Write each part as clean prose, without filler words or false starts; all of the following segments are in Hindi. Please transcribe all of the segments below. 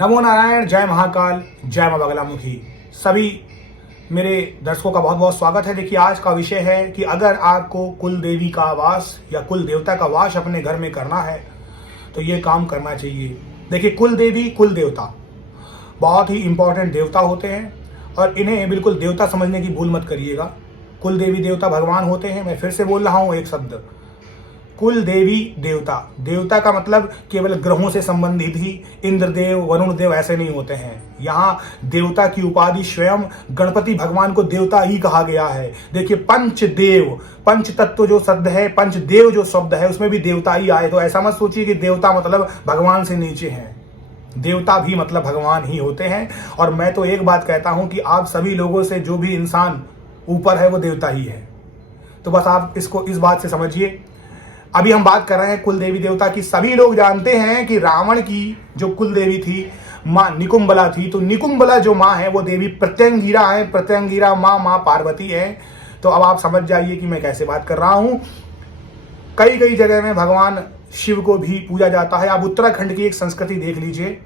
नमो नारायण, जय महाकाल, जय मां बगलामुखी। सभी मेरे दर्शकों का बहुत बहुत स्वागत है। देखिए, आज का विषय है कि अगर आपको कुल देवी का वास या कुल देवता का वास अपने घर में करना है तो ये काम करना चाहिए। देखिए, कुल देवी कुल देवता बहुत ही इंपॉर्टेंट देवता होते हैं और इन्हें बिल्कुल देवता समझने की भूल मत करिएगा। कुल देवी देवता भगवान होते हैं। मैं फिर से बोल रहा हूँ एक शब्द, कुल देवी देवता। देवता का मतलब केवल ग्रहों से संबंधित ही इंद्रदेव, वरुण देव ऐसे नहीं होते हैं। यहाँ देवता की उपाधि स्वयं गणपति भगवान को देवता ही कहा गया है। देखिए, पंचदेव, पंच तत्व जो शब्द है, पंचदेव जो शब्द है, उसमें भी देवता ही आए। तो ऐसा मत सोचिए कि देवता मतलब भगवान से नीचे हैं। देवता भी मतलब भगवान ही होते हैं। और मैं तो एक बात कहता हूं कि आप सभी लोगों से जो भी इंसान ऊपर है वो देवता ही है। तो बस आप इसको इस बात से समझिए। अभी हम बात कर रहे हैं कुल देवी देवता की। सभी लोग जानते हैं कि रावण की जो कुल देवी थी माँ निकुंबला थी। तो निकुंबला जो माँ है वो देवी प्रत्यंगिरा है। प्रत्यंगिरा माँ पार्वती है। तो अब आप समझ जाइए कि मैं कैसे बात कर रहा हूँ। कई कई जगह में भगवान शिव को भी पूजा जाता है। अब उत्तराखंड की एक संस्कृति देख लीजिए।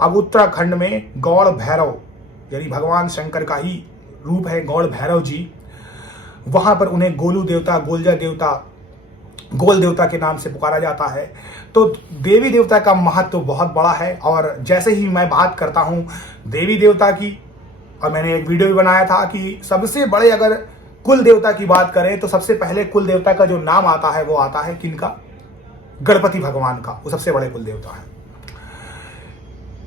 अब उत्तराखंड में गौड़ भैरव यानी भगवान शंकर का ही रूप है गौड़ भैरव जी। वहां पर उन्हें गोलू देवता, गोलजा देवता, गोल देवता के नाम से पुकारा जाता है। तो देवी देवता का महत्व बहुत बड़ा है। और जैसे ही मैं बात करता हूं देवी देवता की, और मैंने एक वीडियो भी बनाया था कि सबसे बड़े अगर कुल देवता की बात करें तो सबसे पहले कुल देवता का जो नाम आता है वो आता है किनका? गणपति भगवान का। वो सबसे बड़े कुल देवता है।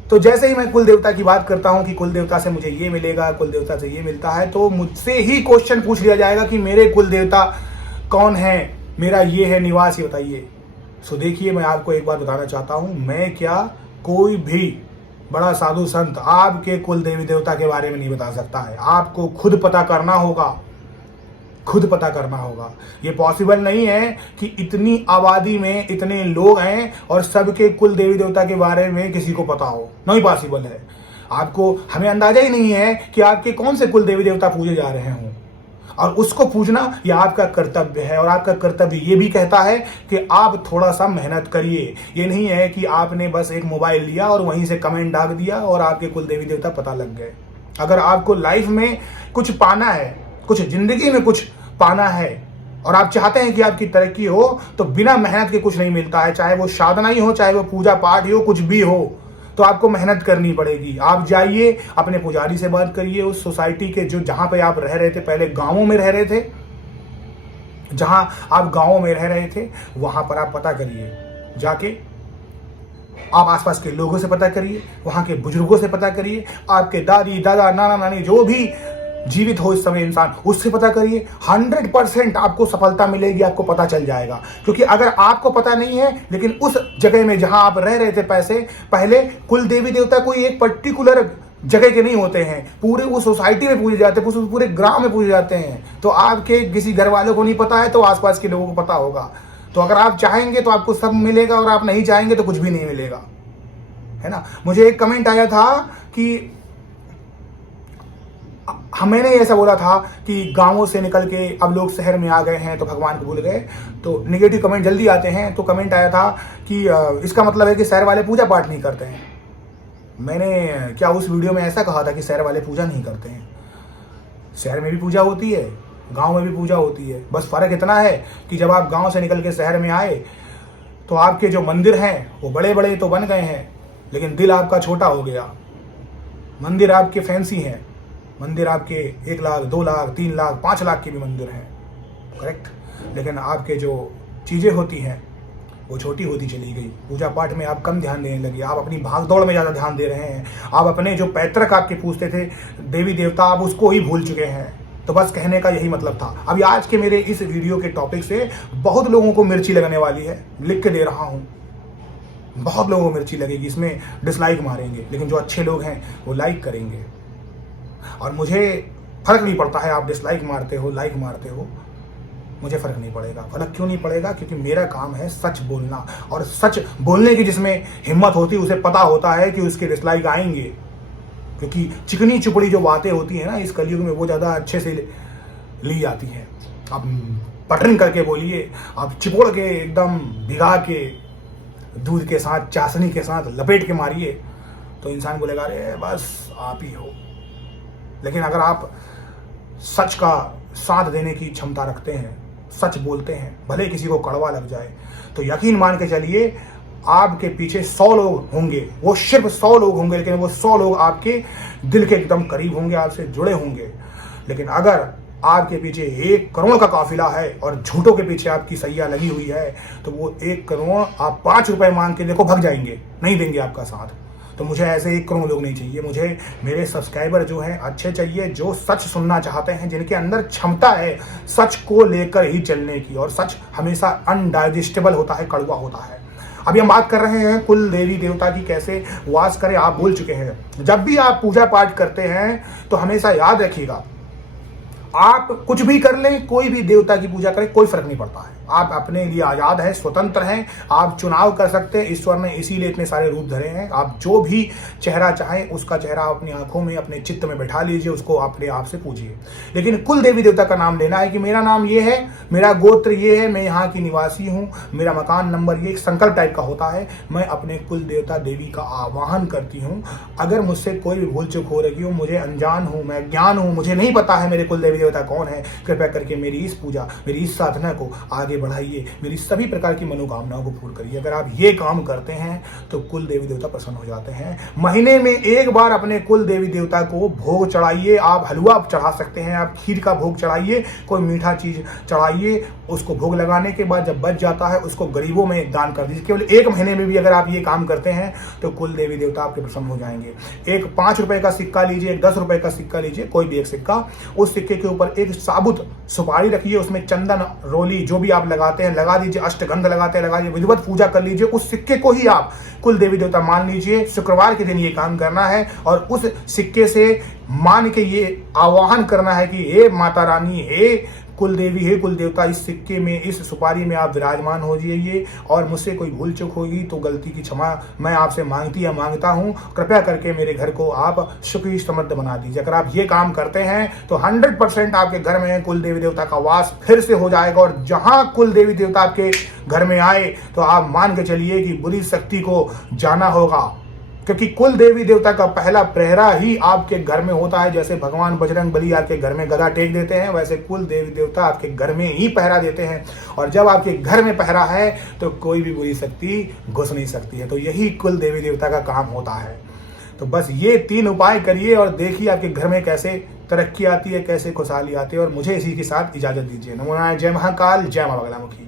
तो जैसे ही मैं कुल देवता की बात करता हूं कि कुल देवता से मुझे ये मिलेगा, कुल देवता से ये मिलता है, तो मुझसे ही क्वेश्चन पूछ लिया जाएगा कि मेरे कुल देवता कौन है, मेरा ये है निवास, ये बताइए। सो देखिए, मैं आपको एक बात बताना चाहता हूं, मैं क्या कोई भी बड़ा साधु संत आपके कुल देवी देवता के बारे में नहीं बता सकता है। आपको खुद पता करना होगा, खुद पता करना होगा। ये पॉसिबल नहीं है कि इतनी आबादी में इतने लोग हैं और सबके कुल देवी देवता के बारे में किसी को पता हो। नहीं पॉसिबल है। आपको, हमें अंदाजा ही नहीं है कि आपके कौन से कुल देवी देवता पूजे जा रहे हों, और उसको पूजना ये आपका कर्तव्य है। और आपका कर्तव्य ये भी कहता है कि आप थोड़ा सा मेहनत करिए। ये नहीं है कि आपने बस एक मोबाइल लिया और वहीं से कमेंट डाल दिया और आपके कुल देवी देवता पता लग गए। अगर आपको लाइफ में कुछ पाना है, कुछ जिंदगी में कुछ पाना है और आप चाहते हैं कि आपकी तरक्की हो, तो बिना मेहनत के कुछ नहीं मिलता है। चाहे वो साधना ही हो, चाहे वो पूजा पाठ ही हो, कुछ भी हो, तो आपको मेहनत करनी पड़ेगी। आप जाइए, अपने पुजारी से बात करिए। उस सोसाइटी के जो जहां पे आप रह रहे थे, पहले गांवों में रह रहे थे, जहां आप गांवों में रह रहे थे, वहां पर आप पता करिए। जाके आप आसपास के लोगों से पता करिए, वहां के बुजुर्गों से पता करिए, आपके दादी दादा नाना नानी जो भी जीवित हो इस समय इंसान, उससे पता करिए। 100% आपको सफलता मिलेगी, आपको पता चल जाएगा। क्योंकि अगर आपको पता नहीं है, लेकिन उस जगह में जहां आप रह रहे थे पहले कुल देवी देवता कोई एक पर्टिकुलर जगह के नहीं होते हैं, पूरे उस सोसाइटी में पूजे जाते हैं, पूरे ग्राम में पूजे जाते हैं। तो आपके किसी घर वालों को नहीं पता है तो आसपास के लोगों को पता होगा। तो अगर आप चाहेंगे तो आपको सब मिलेगा, और आप नहीं चाहेंगे तो कुछ भी नहीं मिलेगा, है ना। मुझे एक कमेंट आया था कि मैंने ऐसा बोला था कि गांवों से निकल के अब लोग शहर में आ गए हैं तो भगवान को भूल गए। तो नेगेटिव कमेंट जल्दी आते हैं। तो कमेंट आया था कि इसका मतलब है कि शहर वाले पूजा पाठ नहीं करते हैं। मैंने क्या उस वीडियो में ऐसा कहा था कि शहर वाले पूजा नहीं करते हैं? शहर में भी पूजा होती है, गांव में भी पूजा होती है। बस फर्क इतना है कि जब आप गांव से निकल के शहर में आए तो आपके जो मंदिर हैं वो बड़े बड़े तो बन गए हैं, लेकिन दिल आपका छोटा हो गया। मंदिर आपके फैंसी हैं, मंदिर आपके 1 लाख 2 लाख 3 लाख 5 लाख के भी मंदिर हैं, करेक्ट। लेकिन आपके जो चीज़ें होती हैं वो छोटी होती चली गई। पूजा पाठ में आप कम ध्यान देने लगे, आप अपनी भागदौड़ में ज़्यादा ध्यान दे रहे हैं। आप अपने जो पैतृक आपके पूछते थे देवी देवता, आप उसको ही भूल चुके हैं। तो बस कहने का यही मतलब था। अभी आज के मेरे इस वीडियो के टॉपिक से बहुत लोगों को मिर्ची लगने वाली है, लिख के दे रहा हूँ। बहुत लोगों को मिर्ची लगेगी, इसमें डिसलाइक मारेंगे, लेकिन जो अच्छे लोग हैं वो लाइक करेंगे। और मुझे फर्क नहीं पड़ता है आप डिसलाइक मारते हो, लाइक मारते हो, मुझे फर्क नहीं पड़ेगा। फर्क क्यों नहीं पड़ेगा? क्योंकि मेरा काम है सच बोलना, और सच बोलने की जिसमें हिम्मत होती है उसे पता होता है कि उसके डिसलाइक आएंगे। क्योंकि चिकनी चुपड़ी जो बातें होती है ना इस कलयुग में, वो ज़्यादा अच्छे से ली जाती हैं। आप पटरिंग करके बोलिए, आप चिपोड़ के एकदम भिगा के दूध के साथ, चाशनी के साथ लपेट के मारिए, तो तो इंसान बोलेगा अरे बस आप ही हो। लेकिन अगर आप सच का साथ देने की क्षमता रखते हैं, सच बोलते हैं, भले किसी को कड़वा लग जाए, तो यकीन मान के चलिए आपके पीछे 100 लोग होंगे, वो सिर्फ 100 लोग होंगे, लेकिन वो 100 लोग आपके दिल के एकदम करीब होंगे, आपसे जुड़े होंगे। लेकिन अगर आपके पीछे 1 करोड़ का काफिला है और झूठों के पीछे आपकी सैया लगी हुई है, तो वो 1 करोड़ आप 5 रुपए मांग के देखो भग जाएंगे, नहीं देंगे आपका साथ। तो मुझे ऐसे 1 करोड़ लोग नहीं चाहिए, मुझे मेरे सब्सक्राइबर जो हैं अच्छे चाहिए, जो सच सुनना चाहते हैं, जिनके अंदर क्षमता है सच को लेकर ही चलने की, और सच हमेशा अनडाइजेस्टेबल होता है, कड़वा होता है। अभी हम बात कर रहे हैं कुल देवी देवता की कैसे वास करें, आप भूल चुके हैं। जब भी आप पूजा पाठ करते हैं तो हमेशा याद रखिएगा, आप कुछ भी कर लें, कोई भी देवता की पूजा करें, कोई फर्क नहीं पड़ता है। आप अपने लिए आजाद हैं, स्वतंत्र हैं, आप चुनाव कर सकते हैं। ईश्वर ने इसीलिए इतने सारे रूप धरे हैं। आप जो भी चेहरा चाहें उसका चेहरा अपनी आंखों में, अपने चित्त में बैठा लीजिए, उसको अपने आप से पूजिए। लेकिन कुल देवी देवता का नाम लेना है कि मेरा नाम ये है, मेरा गोत्र ये है, मैं यहाँ की निवासी हूँ, मेरा मकान नंबर ये, एक संकल्प टाइप का होता है। मैं अपने कुल देवता देवी का आवाहन करती हूँ। अगर मुझसे कोई भी भूल चूक हो रही हो, मुझे अनजान हूँ, मैं ज्ञान हूँ, मुझे नहीं पता है मेरे कुल देवी देवता कौन है, कृपया करके मेरी इस पूजा, मेरी इस साधना को आगे बढ़ाइए, मेरी सभी प्रकार की मनोकामनाओं को पूर्ण करिए। अगर आप ये काम करते हैं तो कुल देवी देवता प्रसन्न हो जाते हैं। महीने में 1 बार अपने कुल देवी देवता को भोग चढ़ाइए। आप हलवा चढ़ा सकते हैं, आप खीर का भोग चढ़ाइए, कोई मीठा चीज चढ़ाइए। उसको भोग लगाने के बाद जब बच जाता है उसको गरीबों में दान कर दीजिए। केवल 1 महीने में भी अगर आप ये काम करते हैं तो कुल देवी देवता आपके प्रसन्न हो जाएंगे। एक 5 रुपए का सिक्का लीजिए, एक 10 रुपए का सिक्का लीजिए, कोई भी एक सिक्का, उस सिक्के के ऊपर एक साबुत सुपारी रखिए, उसमें चंदन, रोली जो भी आप लगाते हैं लगा दीजिए, अष्टगंध लगाते हैं लगाइए, विधिवत पूजा कर लीजिए। उस सिक्के को ही आप कुल देवी देवता मान लीजिए। शुक्रवार के दिन ये काम करना है और उस सिक्के से मान के ये आवाहन करना है कि हे माता रानी, हे कुल देवी, हे कुल देवता, इस सिक्के में, इस सुपारी में आप विराजमान हो जाइए, और मुझसे कोई भूल चूक होगी तो गलती की क्षमा मैं आपसे मांगता हूँ। कृपया करके मेरे घर को आप सुखी समृद्ध बना दीजिए। अगर आप ये काम करते हैं तो 100% आपके घर में कुल देवी देवता का वास फिर से हो जाएगा। और जहां कुल देवी देवता आपके घर में आए तो आप मान के चलिए कि बुरी शक्ति को जाना होगा, क्योंकि कुल देवी देवता का पहला प्रहरा ही आपके घर में होता है। जैसे भगवान बजरंग बली आपके घर में गदा टेक देते हैं, वैसे कुल देवी देवता आपके घर में ही पहरा देते हैं। और जब आपके घर में पहरा है तो कोई भी बुरी शक्ति घुस नहीं सकती है। तो यही कुल देवी देवता का काम होता है। तो बस ये 3 उपाय करिए और देखिए आपके घर में कैसे तरक्की आती है, कैसे खुशहाली आती है। और मुझे इसी के साथ इजाजत दीजिए। नमो नारायण। जय महाकाल, जय मां बगलामुखी।